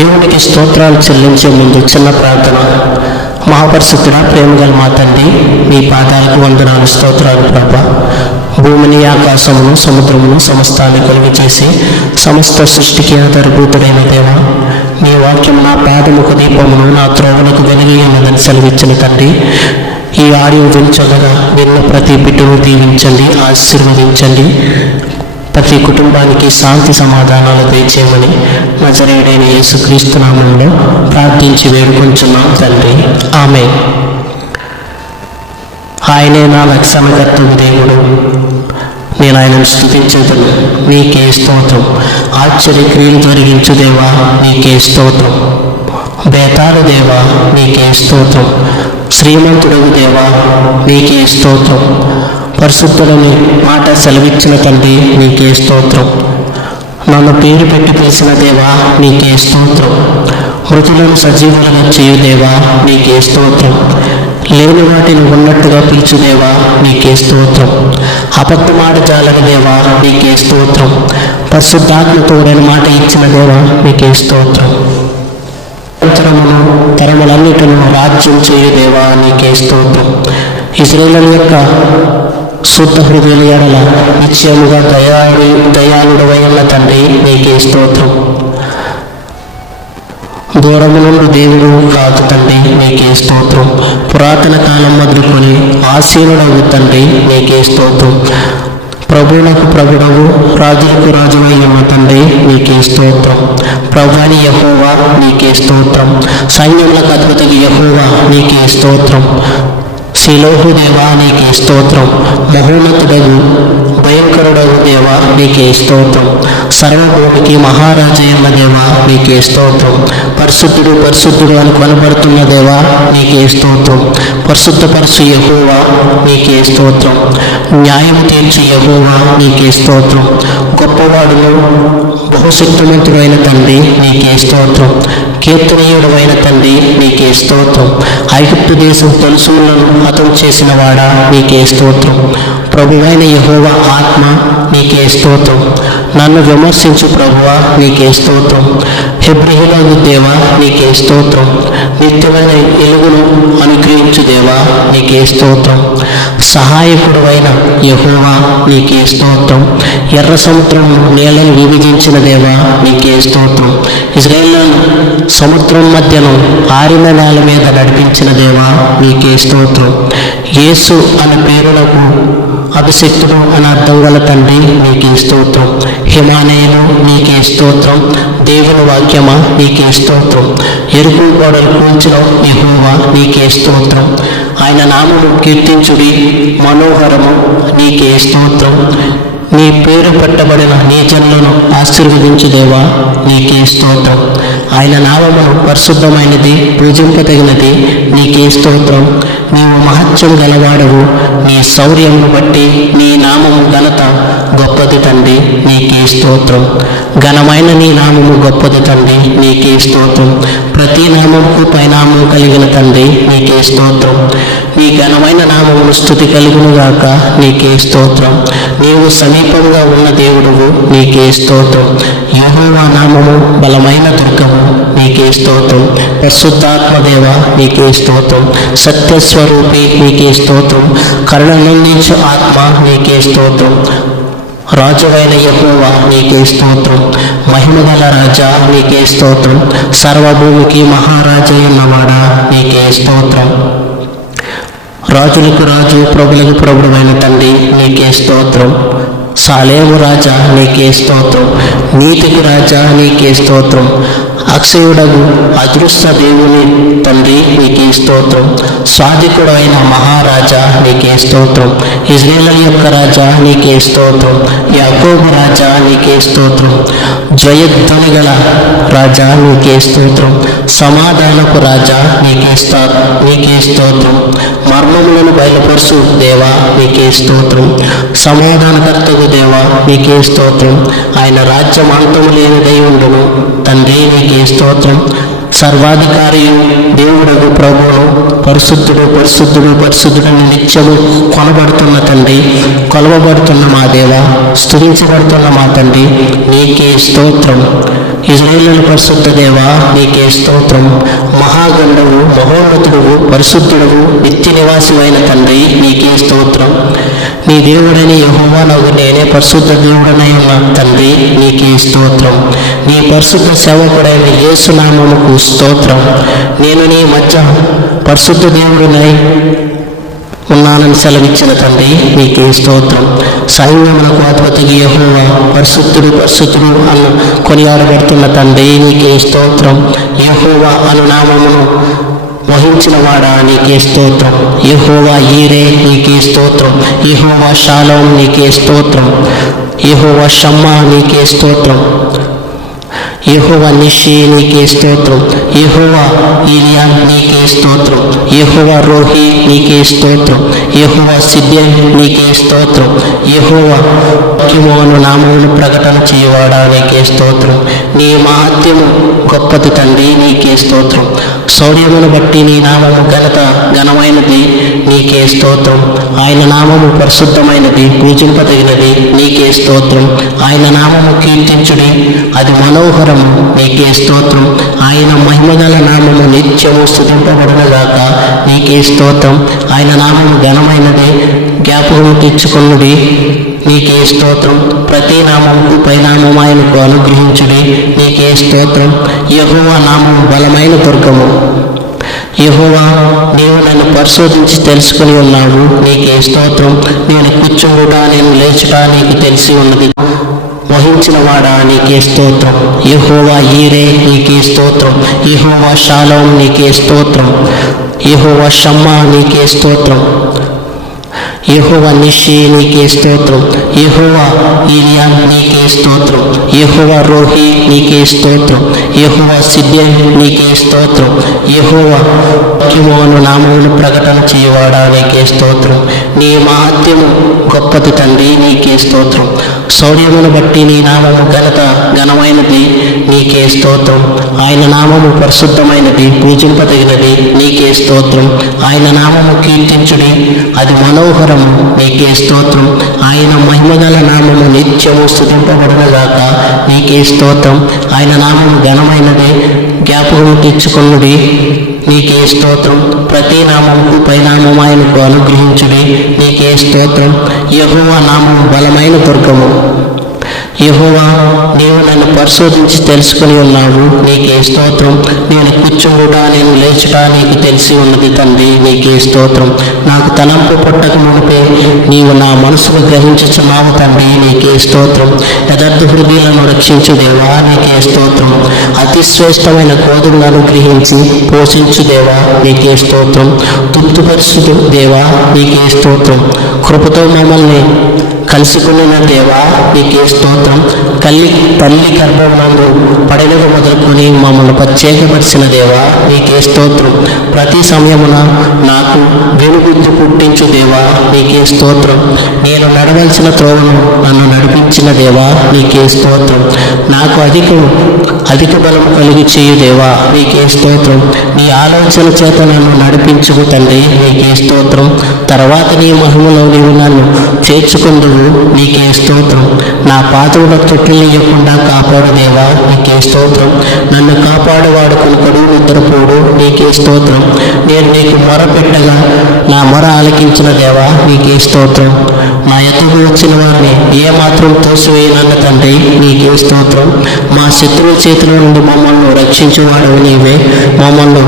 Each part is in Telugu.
దేవునికి స్తోత్రాలు చెల్లించే ముందు చిన్న ప్రార్థన. మహాపరిశుద్ధుడ, ప్రేమగల మా తండ్రి, మీ పాదాలకు వందనాలు, స్తోత్రాలు ప్రభా. భూమిని, ఆకాశమును, సముద్రమును, సమస్తాన్ని కలిగి చేసి సమస్త సృష్టికి ఆధారభూతుడైన దేవ, నీ వాక్యం నా పాదముకు దీపమును, నా త్రోవలకు వెలుగు ఉన్నదని సెలవిచ్చిన తండ్రి, ఈ ఆడియో వించగా విన్న ప్రతి బిడ్డను దీవించండి, ఆశీర్వదించండి. ప్రతి కుటుంబానికి శాంతి సమాధానాలు దయచేయమని నజరేయుడైన యేసుక్రీస్తు నామములో ప్రార్థించి వేడుకొంచున్నాం తండ్రి, ఆమేన్. ఆయనే నా రక్షణకర్తవు దేవుడు, నేను ఆయనను స్తుతించుదును. నీకే స్తోత్రం. ఆశ్చర్యక్రియలు జరిగించు దేవా, నీకే స్తోత్రం. బేతాళు దేవా, నీకే స్తోత్రం. శ్రీమంతుడగు దేవా, నీకే స్తోత్రం. పరిశుద్ధులని మాట సెలవిచ్చిన తండ్రి, నీకే స్తోత్రం. నన్ను పేరు పెట్టి పిలిచిన దేవా, నీకే స్తోత్రం. మృతులను సజీవులను చేయు దేవా, నీకే స్తోత్రం. లేని వాటిని ఉన్నట్టుగా పిలుచు దేవా, నీకే స్తోత్రం. అబద్ధమాట జాలని దేవా, నీకే స్తోత్రం. పరిశుద్ధాత్మ తోడైన మాట ఇచ్చిన దేవా, నీకే స్తోత్రం. తరములన్నిటిను రాజ్యం చేయు దేవా, నీకే స్తోత్రం. ఇశ్రాయేలు యొక్క శుద్ధ హృదయుల ఎడల నిశ్చయముగా దయాళుడవైన తండ్రి, నీకే స్తోత్రం. దూరము నుండి దేవుడు కాదు తండ్రి, నీకే స్తోత్రం. పురాతన కాలం మొదలుకొని ఆసీనుడవు తండ్రి, నీకే స్తోత్రం. ప్రభువులకు ప్రభుడవు, రాజులకు రాజువై ఉన్న తండ్రి, నీకే స్తోత్రం. ప్రభువైన యెహోవా, నీకే స్తోత్రం. సైన్యములకు అధిపతికి యెహోవా, నీకే స్తోత్రం. శిలోహు దేవా, నీకే స్తోత్రం. మహోన్నతుడగు భయంకరుడగు దేవా, నీకే స్తోత్రం. సర్వభూమికి మహారాజైన దేవా, నీకే స్తోత్రం. పరిశుద్ధుడు పరిశుద్ధుడు అని కొనబడుతున్న దేవా, నీకే స్తోత్రం. పరిశుద్ధపరచు యెహోవా, నీకే స్తోత్రం. న్యాయము తీర్చు యెహోవా, నీకే స్తోత్రం. గొప్పవాడును బహుశక్తిమంతుడైన తండ్రి, నీకే స్తోత్రం. కీర్తనీయుడమైన తండ్రి, నీకే స్తోత్రం. ఐగుప్తు దేశం తొలుసులను హతం చేసిన వాడా, నీకే స్తోత్రం. ప్రభువైన యెహోవా ఆత్మ, నీకే స్తోత్రం. నన్ను విమర్శించు ప్రభువా, నీకే స్తోత్రం. హెబ్రీయులకు దేవా, నీకే స్తోత్రం. నిత్యమైన ఎలుగును అనుగ్రహించు దేవా, నీకే స్తోత్రం. సహాయకుడు అయిన యెహోవా, నీకే స్తోత్రం. ఎర్ర సముద్రం నేలను విభజించిన దేవా, నీకే స్తోత్రం. ఇశ్రాయేలును సముద్రం మధ్యను ఆరిన నేల మీద నడిపించిన దేవా, నీకే స్తోత్రం. యేసు అనే పేరులకు అభిషిక్తుడు అని అర్థం గల తండ్రి, నీకే స్తోత్రం. హిమానయులు, నీకే స్తోత్రం. దేవుని వాక్యమా, నీకే స్తోత్రం. ఎరుపు గోడలు కూల్చిన యెహోవా, నీకే స్తోత్రం. ఆయన నామము కీర్తించుడి, మనోహరము, నీకే స్తోత్రం. నీ పేరు పెట్టబడిన నీ జనులను ఆశీర్వదించు దేవా, నీకే స్తోత్రం. ఆయన నామము పరిశుద్ధమైనది, పూజింపదగినది, నీకే స్తోత్రం. నీవు మహత్యం గలవాడవు, నీ శౌర్యమును బట్టి నీ నామము ఘనత గొప్పది తండ్రి, నీకే స్తోత్రం. ఘనమైన నీ నామము గొప్పది తండ్రి, నీకే స్తోత్రం. ప్రతి నామముకు పైనామం కలిగిన తండ్రి, నీకే స్తోత్రం. నీ ఘనమైన నామమును స్తుతి కలుగునుగాక, నీకే స్తోత్రం. నీవు సమీపంగా ఉన్న దేవుడువు, నీకే స్తోత్రం. యెహోవా నామము బలమైన దుర్గము, నీకే స్తోత్రం. పరిశుద్ధాత్మదేవ, నీకే స్తోత్రం. సత్యస్వరూపి, నీకే స్తోత్రం. కరుణనందించు ఆత్మ, నీకే స్తోత్రం. రాజువైన యెహోవా, నీకే స్తోత్రం. మహిమగల రాజా, నీకే స్తోత్రం. సర్వభూమికి మహారాజైనవాడా, నీకే స్తోత్రం. రాజులకు రాజు, ప్రభులకు ప్రభుడైన తండ్రి, నీకే స్తోత్రం. సాలేము రాజా, నీకే స్తోత్రం. నీతికి రాజా, నీకే స్తోత్రం. అక్షయుడగు అదృశ్య దేవుని తండ్రి, నీకే స్తోత్రం. స్వాధికుడు అయిన మహారాజా, నీకే స్తోత్రం. ఇశ్రాయేలు యొక్క రాజా, నీకే స్తోత్రం. యాకోబు రాజా, నీకే స్తోత్రం. జయధ్వని గల రాజా, నీకే స్తోత్రం. సమాధానపు రాజా, నీకే స్తోత్రం. మర్మములను బయలుపరుచు దేవా, నీకే స్తోత్రం. సమాధానకర్తకు దేవా, నీకే స్తోత్రం. ఆయన రాజ్యం అంతము లేనిదై ఉండును తండ్రి, నీకే స్తోత్రం. సర్వాధికారియు దేవుడకు ప్రభువును పరిశుద్ధుడు పరిశుద్ధుడు పరిశుద్ధుడని నిత్యము కొనబడుతున్న తండ్రి, కొలవబడుతున్న మా దేవ, స్తుతించబడుతున్న మా తండ్రి, నీకే స్తోత్రం. ఇశ్రాయేలు పరిశుద్ధ దేవా నీకే స్తోత్రం. మహాగణుడవు, మహోన్నతుడవు, పరిశుద్ధుడవు, నిత్య నివాసివైన తండ్రి నీకే స్తోత్రం. నీ దేవుడని యెహోవా నగు నేనే పరిశుద్ధ దేవుడనై ఉన్న తండ్రి నీకే స్తోత్రం. నీ పరిశుద్ధ సేవకుడైన యేసు నామముకు స్తోత్రం. నేను నీ మధ్య పరిశుద్ధ దేవుడినై ఉన్నానని సెలవిచ్చిన తండ్రి నీకే స్తోత్రం. సైన్యములకు అధిపతి యెహోవా పరిశుద్ధుడు పరిశుద్ధుడు అన్న కొనియాడబడుతున్న తండ్రి నీకే స్తోత్రం. యెహోవా అను నామమును వహించిన వాడా నీకే స్తోత్రం. యెహోవా ఈరే నీకే స్తోత్రం. యెహోవా షాలోం నీకే స్తోత్రం. యెహోవా షమ్మా నీకే స్తోత్రం. యెహోవా నిషి నీకే స్తోత్రం. యెహోవా ఈలియా నీకే స్తోత్రం. యెహోవా రోహి నీకే స్తోత్రం. యెహోవా సిద్యం నీకే స్తోత్రం. యెహోవా కిమోను నామమును ప్రకటన చేయవాడా నీకే స్తోత్రం. నీ మహత్యము గొప్పది తండ్రి నీకే స్తోత్రం. శౌర్యమును బట్టి నీ నామము ఘనమైనది నీకే స్తోత్రం. ఆయన నామము పరిశుద్ధమైనది, పూజింపదగినది నీకే స్తోత్రం. ఆయన నామము కీర్తించుడి, అది మనోహరము నీకే స్తోత్రం. ఆయన మహిమగల నామము నిత్యము స్తుతింపబడునుగాక నీకే స్తోత్రం. ఆయన నామము ఘనమైనది, జ్ఞాపకము తెచ్చుకొనుడి నీకే స్తోత్రం. ప్రతి నామముకు పైనామం ఆయనకు అనుగ్రహించుడి నీకే స్తోత్రం. యెహోవా నామము బలమైన దుర్గము. యెహోవా నీవు నన్ను పరిశోధించి తెలుసుకుని ఉన్నావు నీకే స్తోత్రం. నేను కూర్చుండుట, నేను లేచుట నీకు తెలిసి ఉన్నది. వహించిన వాడా నీకే స్తోత్రం. యెహోవా ఈరే నీకే స్తోత్రం. యెహోవా షాలోం నీకే స్తోత్రం. యెహోవా షమ్మా నీకే స్తోత్రం. యెహోవా నిషి నీకే స్తోత్రం. యెహోవా ఈలియా నీకే స్తోత్రం. యెహోవా రోహి నీకే స్తోత్రం. యెహోవా సిద్యం నీకే స్తోత్రం. యెహోవా కిమోను నామమును ప్రకటన చేయవాడా నీకే స్తోత్రం. నీ మహత్యము గొప్పది తండ్రి నీకే స్తోత్రం. శౌర్యమును బట్టి నీ నామము ఘనమైనది నీకే స్తోత్రం. ఆయన నామము పరిశుద్ధమైనది, పూజింపదగినది నీకే స్తోత్రం. ఆయన నామము కీర్తించుడి, అది మనోహరము నీకే స్తోత్రం. ఆయన మహిమగల నామము నిత్యము స్తుతింపబడునుగాక నీకే స్తోత్రం. ఆయన నామము ఘనమైనది, జ్ఞాపకము తెచ్చుకొనుడి నీకే స్తోత్రం. ప్రతి నామముకు పైనామం ఆయనకు అనుగ్రహించుడి నీకే స్తోత్రం. యెహోవా నామము బలమైన దుర్గము. యెహోవా నీవు నన్ను పరిశోధించి తెలుసుకుని ఉన్నావు నీకే స్తోత్రం. నేను కూర్చుండుట, నేను లేచుట నీకు తెలిసి ఉన్నది తండ్రి నీకే స్తోత్రం. నాకు తలంపు పుట్టక మునిపే నీవు నా మనసును గ్రహించుచున్నావు తండ్రి నీకే స్తోత్రం. యథార్థ హృదయాలను రక్షించు దేవా నీకే స్తోత్రం. అతి శ్రేష్టమైన గోధుమను అనుగ్రహించి పోషించు దేవా నీకే స్తోత్రం. తృప్తిపరుచు దేవా నీకే స్తోత్రం. కృపతో మమ్మల్ని కలుసుకున్న దేవా నీకే స్తోత్రం. తల్లి గర్భమునందు పడినది మొదలుకొని మమ్మల్ని ప్రత్యేకపరిచిన దేవా నీకే స్తోత్రం. ప్రతి సమయమున నాకు వెనుబుద్ధి పుట్టించు దేవా నీకే స్తోత్రం. నేను నడవలసిన త్రోవను నన్ను నడిపించిన దేవా నీకే స్తోత్రం. నాకు అధిక బలం కలిగి చేయు దేవా నీకే స్తోత్రం. నీ ఆలోచన చేత నన్ను నడిపించుకు తండ్రి నీకే స్తోత్రం. తర్వాత నీ మహిమలో నీవు నన్ను చేర్చుకుందువు నీకే స్తోత్రం. నా పాతవుల తొట్టిల్నియకుండా కాపాడు దేవా నీకే స్తోత్రం. నన్ను కాపాడువాడు కొనుకడు, నిద్రపోడు నీకే స్తోత్రం. నేను నీకు మొర పెట్టగా నా మొర ఆలకించిన దేవా నీకే స్తోత్రం. నా ఎదుగు వచ్చిన వారిని ఏమాత్రం తోసివేయనన్న తండ్రి నీకే స్తోత్రం. మా శత్రువుల చేతుల నుండి మమ్మల్ని రక్షించేవాడవు నీవే. మమ్మల్ని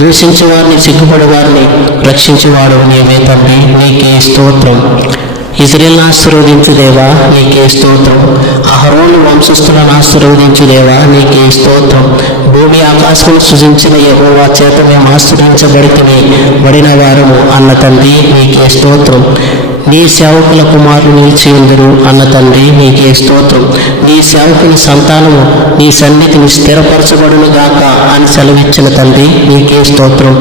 దూషించే వారిని, సిగ్గుపడే వారిని రక్షించేవాడవు నీవే తండ్రి నీకే స్తోత్రం. ఇశ్రాయేలును ఆశీర్వదించు దేవా నీకే స్తోత్రం. అహరోను వంశస్థులను ఆశీర్వదించు దేవా నీకే స్తోత్రం. భూమి ఆకాశం సృజించిన యెహోవా చేత మేము ఆశీర్వించబడిన వారము అన్న తండ్రి నీకే స్తోత్రం. నీ సేవకుల కుమారులు నిలిచియుందురు అన్న తండ్రి నీకే స్తోత్రం. నీ సేవకుని సంతానము నీ సన్నిధిని స్థిరపరచబడును గాక అని సెలవిచ్చిన తండ్రి నీకే స్తోత్రం.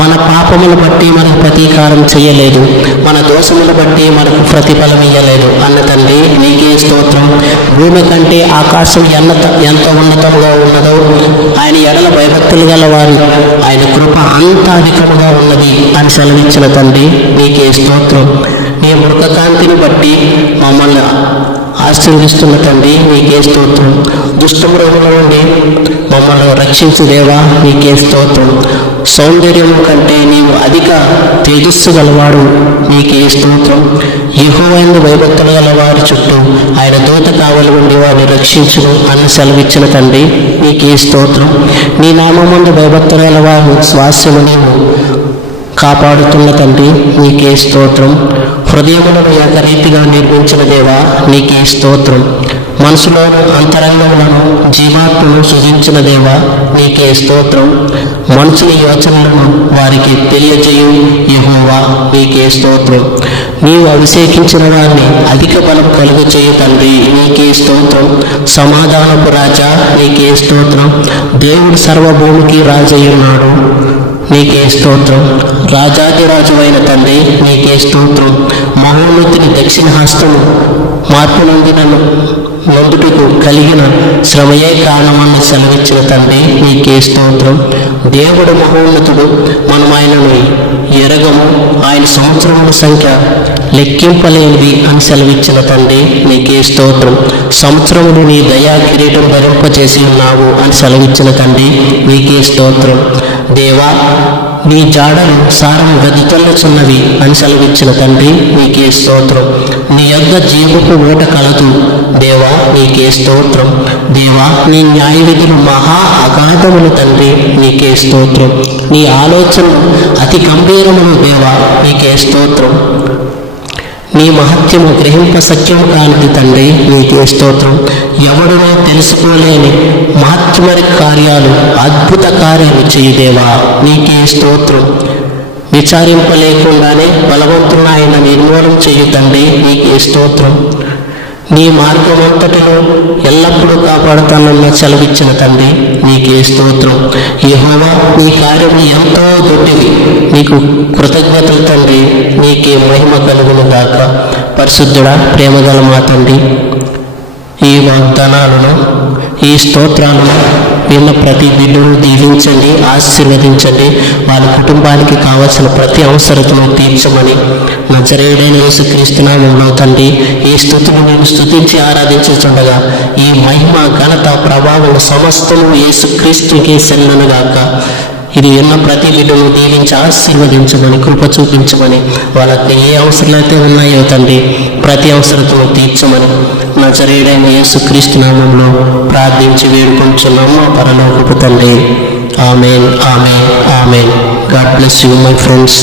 మన పాపమును బట్టి మనకు ప్రతీకారం చేయలేదు, మన దోషమును బట్టి మనకు ప్రతిఫలం ఇయ్యలేదు అన్న తండ్రి నీకే స్తోత్రం. భూమి కంటే ఆకాశం ఎంత ఉన్నతంగా ఉన్నదో ఆయన ఎడల భయభక్తులు గల వారు ఆయన కృప అంత అధికముగా ఉన్నది అని సెలవిచ్చిన తండ్రి నీకే స్తోత్రం. నీ మృగకాంతిని బట్టి మమ్మల్ని ఆశీర్వదిస్తున్న తండ్రి నీకే స్తోత్రం. దుష్టమృగముల నుండి మమ్మల్ని రక్షించు దేవా నీకే స్తోత్రం. సౌందర్యం కంటే నీవు అధిక తేజస్సు గలవాడు నీకే స్తోత్రం. యెహోవాయందు భయభక్తులు గల వారి చుట్టూ ఆయన దూత కావలి ఉండి వారిని రక్షించును అన్న సెలవిచ్చిన తండ్రి నీకే స్తోత్రం. నీ నామమందు భయభక్తులు గల వారు స్వాస్యము నీవు కాపాడుతున్న తండ్రి నీకే స్తోత్రం. హృదయములను ఏకరీతిగా నిర్మించిన దేవా నీకే స్తోత్రం. మనసులోను అంతరంగములను జీవాత్మను సృజించిన దేవా నీకే స్తోత్రం. మనుషుల యోచనలను వారికి తెలియజేయు యెహోవా నీకే స్తోత్రం. నీవు అభిషేకించిన వారిని అధిక బలం కలుగు చేయు తండ్రి నీకే స్తోత్రం. సమాధానపు రాజా నీకే స్తోత్రం. దేవుడు సర్వభూమికి రాజయ్యున్నాడు నీకే స్తోత్రం. రాజాదిరాజు అయిన తండ్రి నీకే స్తోత్రం. మహోన్నతుని దక్షిణ హస్తము మార్పు నందుటకు కలిగిన శ్రమయే కారణమని సెలవిచ్చిన తండ్రి నీకే స్తోత్రం. దేవుడు మహోన్నతుడు, మనం ఆయనను ఎరగము, ఆయన సంవత్సరముల సంఖ్య లెక్కింపలేనిది అని సెలవిచ్చిన తండ్రి నీకే స్తోత్రం. సంవత్సరములు నీ దయా కిరీటం ధరింపచేసి ఉన్నావు అని సెలవిచ్చిన తండ్రి నీకే స్తోత్రం. దేవా నీ జాడలు సారం వెదజల్లుచున్నవి అని సెలవిచ్చిన తండ్రి నీకే స్తోత్రం. నీ యొద్ద జీవపు ఓట కలదు దేవా నీకే స్తోత్రం. దేవా నీ న్యాయ విధులు మహా అగాధములు తండ్రి నీకే స్తోత్రం. నీ ఆలోచన అతి గంభీరములు దేవా నీకే స్తోత్రం. నీ మహత్యము గ్రహింప సత్యము కానిది తండ్రి నీకే స్తోత్రం. ఎవడునో తెలుసుకోలేని మహత్యమరి కార్యాలు అద్భుత కార్యాలు చేయుదేవా నీకే స్తోత్రం. విచారింపలేకుండానే బలవంతున్న ఆయన నిర్మూలన చేయు తండ్రి నీకే స్తోత్రం. నీ మార్గమంతటిలో ఎల్లప్పుడూ కాపాడుతానన్న సెలవిచ్చిన తండ్రి నీకే స్తోత్రం. యెహోవా నీ కార్యం ఎంతో గొప్పది, నీకు కృతజ్ఞతలు తండ్రి, నీకే మహిమ కలుగును గాక. పరిశుద్ధుడా ప్రేమగల మా తండ్రి, ఈ వాగ్దానాలను ఈ స్తోత్రాలను విన్న ప్రతి బిడ్డను దీవించండి, ఆశీర్వదించండి. వాళ్ళ కుటుంబానికి కావలసిన ప్రతి అవసరతను తీర్చమని నజరేయుడైన యేసుక్రీస్తు నామములో తండ్రి ఈ స్తుతులు మేము స్తుతించి ఆరాధించుచుండగా ఈ మహిమ ఘనత ప్రభావం సమస్తము యేసుక్రీస్తుకే చెందునుగాక. ఇది విన్న ప్రతి బిడ్డను దీవించి ఆశీర్వదించమని కృప చూపించమని వాళ్ళకి ఏ అవసరాలు అయితే ఉన్నాయో తండ్రి ప్రతి అవసరతను తీర్చమని నజరేయుడైన యేసుక్రీస్తు నామములో ప్రార్థించి వేడుకొంచున్నాము పరలోకపు తండ్రి. Amen, amen, amen. God bless you my friends.